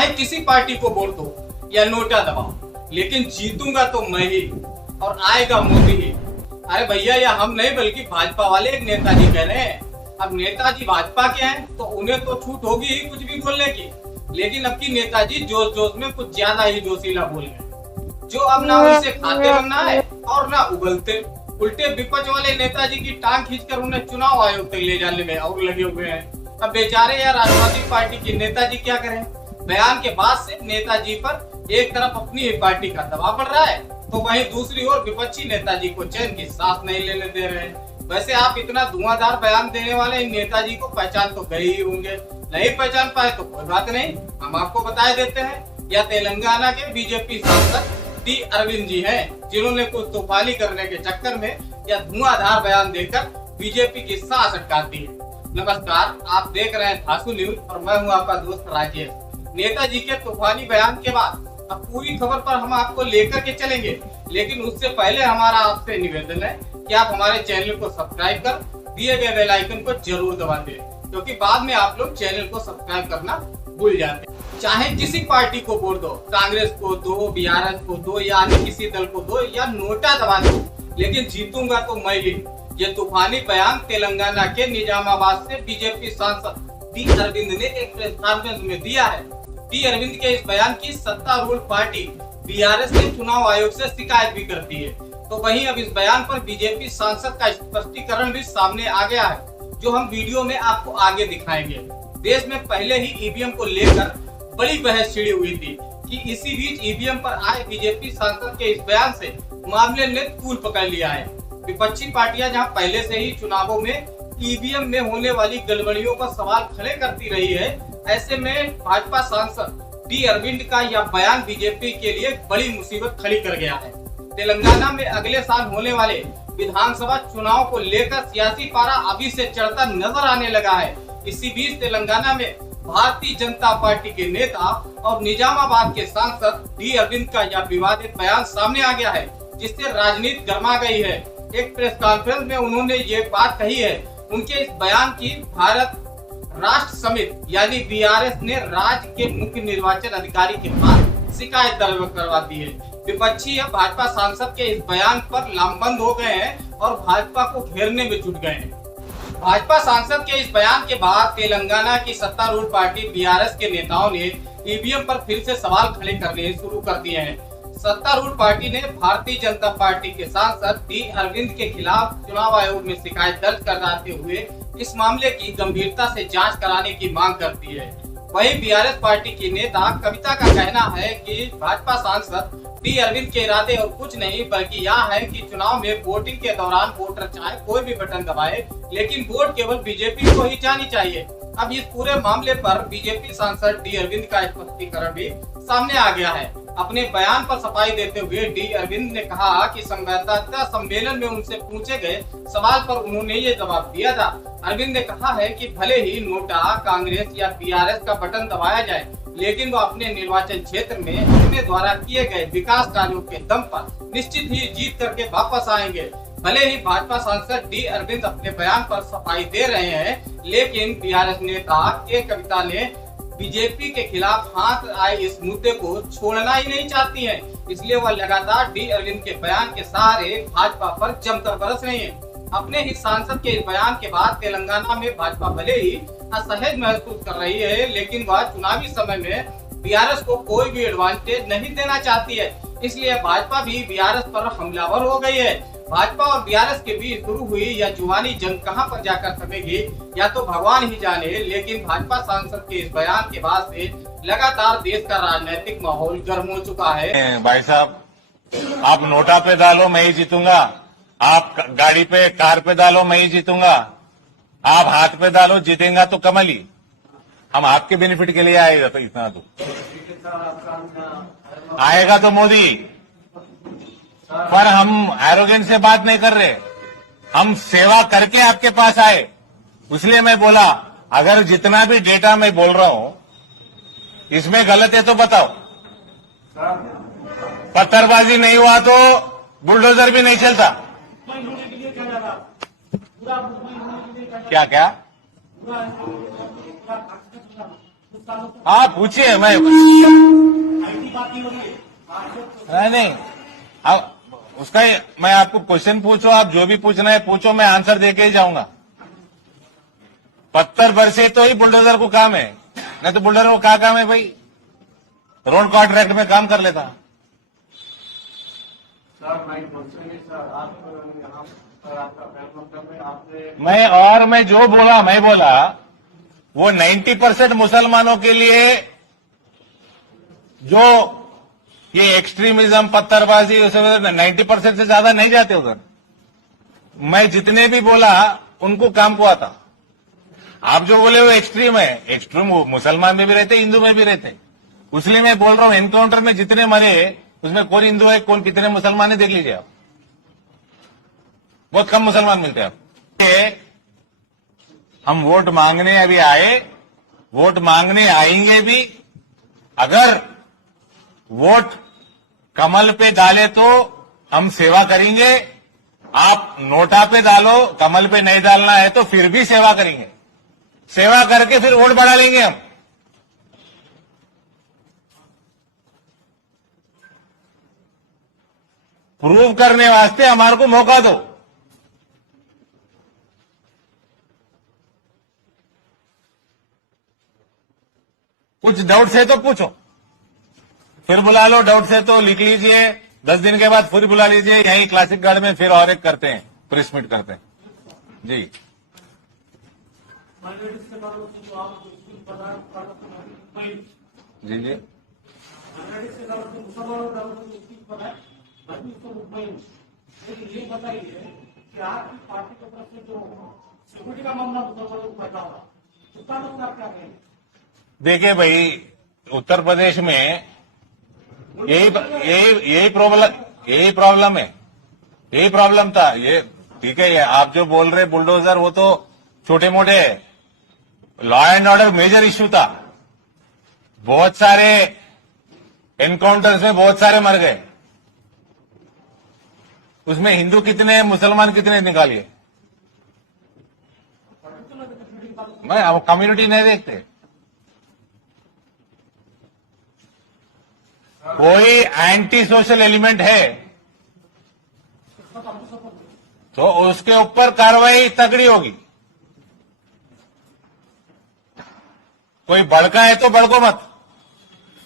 चाहे किसी पार्टी को वोट दो या नोटा दबाओ, लेकिन जीतूंगा तो मैं ही और आएगा मोदी ही। अरे भैया, या हम नहीं बल्कि भाजपा वाले एक नेताजी कह रहे हैं। अब नेताजी भाजपा के हैं तो उन्हें तो छूट होगी ही कुछ भी बोलने की, लेकिन अब की नेताजी जोश जोश में कुछ ज्यादा ही जोशीला बोल गए, जो अब ना उनसे खाते बनना है और ना उगलते। उल्टे विपक्ष वाले नेताजी की टांग खींचकर उन्हें चुनाव आयोग तक ले जाने में और लगे हुए हैं। अब बेचारे या राजनीतिक पार्टी के नेताजी क्या करें? बयान के बाद से नेताजी पर एक तरफ अपनी ही पार्टी का दबाव बढ़ रहा है, तो वहीं दूसरी ओर विपक्षी नेताजी को चैन की सांस नहीं लेने दे रहे हैं। वैसे आप इतना धुआंधार बयान देने वाले इन नेताजी को पहचान तो गए ही होंगे। नहीं पहचान पाए तो कोई बात नहीं, हम आपको बता देते हैं। या तेलंगाना के बीजेपी सांसद डी अरविंद जी हैं, जिन्होंने कुछ तूफानी करने के चक्कर में या धुआंधार बयान देकर बीजेपी की सांस अटका दी है। नमस्कार, आप देख रहे हैं धासु न्यूज और मैं हूं आपका दोस्त राजेश। नेताजी के तूफानी बयान के बाद अब पूरी खबर पर हम आपको लेकर के चलेंगे, लेकिन उससे पहले हमारा आपसे निवेदन है कि आप हमारे चैनल को सब्सक्राइब कर दिए गए बेल आइकन को जरूर दबा दें, क्योंकि बाद में आप लोग चैनल को सब्सक्राइब करना भूल जाते हैं। चाहे किसी पार्टी को वोट दो, कांग्रेस को दो, बीआरएस को दो या अन्य किसी दल को दो या नोटा दबा दो, लेकिन जीतूंगा तो मैं ही। ये तूफानी बयान तेलंगाना के निजामाबाद से बीजेपी सांसद डी अरविंद ने एक प्रेस कॉन्फ्रेंस में दिया है। डी अरविंद के इस बयान की सत्तारूढ़ पार्टी बीआरएस ने चुनाव आयोग से शिकायत भी कर दी है। तो वहीं अब इस बयान पर बीजेपी सांसद का स्पष्टीकरण भी सामने आ गया है, जो हम वीडियो में आपको आगे दिखाएंगे। देश में पहले ही ईवीएम को लेकर बड़ी बहस छिड़ी हुई थी कि इसी बीच ईवीएम पर आए बीजेपी सांसद के इस बयान से मामले ने तूल पकड़ लिया है। विपक्षी पार्टियां जहां पहले से ही चुनावों में ईवीएम में होने वाली गड़बड़ियों पर सवाल खड़े करती रही है, ऐसे में भाजपा सांसद डी अरविंद का यह बयान बीजेपी के लिए बड़ी मुसीबत खड़ी कर गया है। तेलंगाना में अगले साल होने वाले विधानसभा चुनाव को लेकर सियासी पारा अभी से चढ़ता नजर आने लगा है। इसी बीच तेलंगाना में भारतीय जनता पार्टी के नेता और निजामाबाद के सांसद डी अरविंद का यह विवादित बयान सामने आ गया है, जिससे राजनीति गर्मा गई है। एक प्रेस कॉन्फ्रेंस में उन्होंने ये बात कही है। उनके इस बयान की भारत राष्ट्र समिति यानी बीआरएस ने राज्य के मुख्य निर्वाचन अधिकारी के पास शिकायत दर्ज करवा दी है। विपक्षी या भाजपा सांसद के इस बयान पर लामबंद हो गए हैं और भाजपा को घेरने में जुट गए हैं। भाजपा सांसद के इस बयान के बाद तेलंगाना की सत्तारूढ़ पार्टी बीआरएस के नेताओं ने ईवीएम पर फिर से सवाल खड़े करने शुरू कर दिए हैं। सत्तारूढ़ पार्टी ने भारतीय जनता पार्टी के सांसद डी अरविंद के खिलाफ चुनाव आयोग में शिकायत दर्ज कराते हुए इस मामले की गंभीरता से जांच कराने की मांग करती है। वहीं बीआरएस पार्टी की नेता कविता का कहना है कि भाजपा सांसद डी अरविंद के इरादे और कुछ नहीं बल्कि यह है कि चुनाव में वोटिंग के दौरान वोटर चाहे कोई भी बटन दबाए, लेकिन वोट केवल बीजेपी को ही जानी चाहिए। अब इस पूरे मामले पर बीजेपी सांसद डी अरविंद का स्पष्टीकरण भी सामने आ गया है। अपने बयान पर सफाई देते हुए डी अरविंद ने कहा कि संवाददाता सम्मेलन में उनसे पूछे गए सवाल पर उन्होंने ये जवाब दिया था। अरविंद ने कहा है कि भले ही नोटा, कांग्रेस या बीआरएस का बटन दबाया जाए, लेकिन वो अपने निर्वाचन क्षेत्र में अपने द्वारा किए गए विकास कार्यों के दम पर निश्चित ही जीत करके वापस आएंगे। भले ही भाजपा सांसद डी अरविंद अपने बयान पर सफाई दे रहे हैं, लेकिन बीआरएस नेता के कविता ने बीजेपी के खिलाफ हाथ आए इस मुद्दे को छोड़ना ही नहीं चाहती हैं। इसलिए वह लगातार डी अरविंद के बयान के सहारे भाजपा पर जमकर बरस रही है। अपने ही सांसद के इस बयान के बाद तेलंगाना में भाजपा भले ही असहज महसूस कर रही है, लेकिन वह चुनावी समय में बीआरएस को कोई भी एडवांटेज नहीं देना चाहती है। इसलिए भाजपा भी बीआरएस पर हमलावर हो गई है। भाजपा और बीआरएस के बीच शुरू हुई यह जुबानी जंग कहां पर जाकर थमेगी या तो भगवान ही जाने, लेकिन भाजपा सांसद के इस बयान के बाद से लगातार देश का राजनीतिक माहौल गर्म हो चुका है। भाई साहब, आप नोटा पे डालो मैं ही जीतूंगा, आप गाड़ी पे कार पे डालो मैं ही जीतूंगा, आप हाथ पे डालो जीतेगा तो कमल ही। हम आपके बेनिफिट के लिए आएगा तो इतना तो आएगा तो मोदी। पर हम एरोगेंस से बात नहीं कर रहे, हम सेवा करके आपके पास आए। इसलिए मैं बोला अगर जितना भी डेटा मैं बोल रहा हूं इसमें गलत है तो बताओ। पत्थरबाजी नहीं हुआ तो बुलडोजर भी नहीं चलता। क्या क्या आप पूछिए, मैं नहीं अब उसका मैं आपको क्वेश्चन पूछो, आप जो भी पूछना है पूछो, मैं आंसर देके ही जाऊंगा। पत्थर बरसे तो ही बुलडोजर को काम है, नहीं तो बुलडोजर को क्या काम है भाई? रोड कॉन्ट्रैक्ट में काम कर लेता। Sir my question is sir, आप यहाँ पर आपका मतलब है आपने मैं जो बोला मैं बोला वो 90% मुसलमानों के लिए जो ये एक्सट्रीमिज्म पत्थरबाजी उसे 90% से ज्यादा नहीं जाते उधर। मैं जितने भी बोला उनको काम को आता। आप जो बोले वो एक्सट्रीम है, एक्सट्रीम मुसलमान में भी रहते हिंदू में भी रहते, इसलिए मैं बोल रहा हूं एनकाउंटर में जितने मरे उसमें कौन हिंदू है कौन कितने मुसलमान है देख लीजिए आप। बहुत कम मुसलमान मिलते हैं आप। हम वोट मांगने अभी आए, वोट मांगने आएंगे भी। अगर वोट कमल पे डाले तो हम सेवा करेंगे, आप नोटा पे डालो, कमल पे नहीं डालना है तो फिर भी सेवा करेंगे। सेवा करके फिर वोट बढ़ा लेंगे हम। प्रूव करने वास्ते हमारे को मौका दो। कुछ डाउट है तो पूछो, फिर बुला लो। डाउट है तो लिख लीजिए, 10 दिन के बाद फिर बुला लीजिए। यहीं क्लासिक गार्ड में फिर और एक करते हैं, प्रेस मीट करते हैं जी। जी जी ये बताइए कि आपकी पार्टी की तरफ से जो सिक्योरिटी का मामला मुसलमानों को पैदा हुआ उसका नुकसान क्या कहेंगे? देखिए भाई, उत्तर प्रदेश में यही प्रॉब्लम है, यही प्रॉब्लम था ये। ठीक है, ये आप जो बोल रहे बुलडोजर वो तो छोटे मोटे है, law and order major issue था। बहुत सारे एनकाउंटर्स में बहुत सारे मर गए, उसमें हिंदू कितने मुसलमान कितने निकालिए। मैं अब कम्युनिटी नहीं देखते। कोई एंटी सोशल एलिमेंट है तो उसके ऊपर कार्रवाई तगड़ी होगी। कोई भड़का है तो भड़को मत।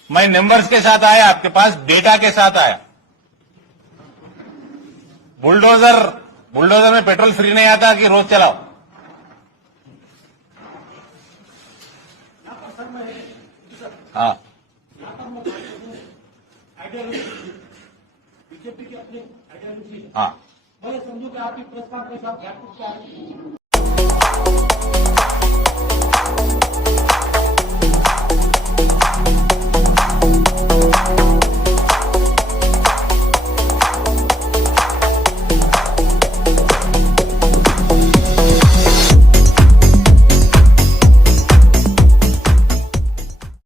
मैं नंबर्स के साथ आया, आपके पास डेटा के साथ आया। बुलडोजर में पेट्रोल फ्री नहीं आता कि रोज चलाओ। हाँ, बीजेपी की अपनी आइडियोलॉजी है। हाँ, मैं समझू कि आपकी प्रेस कॉन्फ्रेंस आप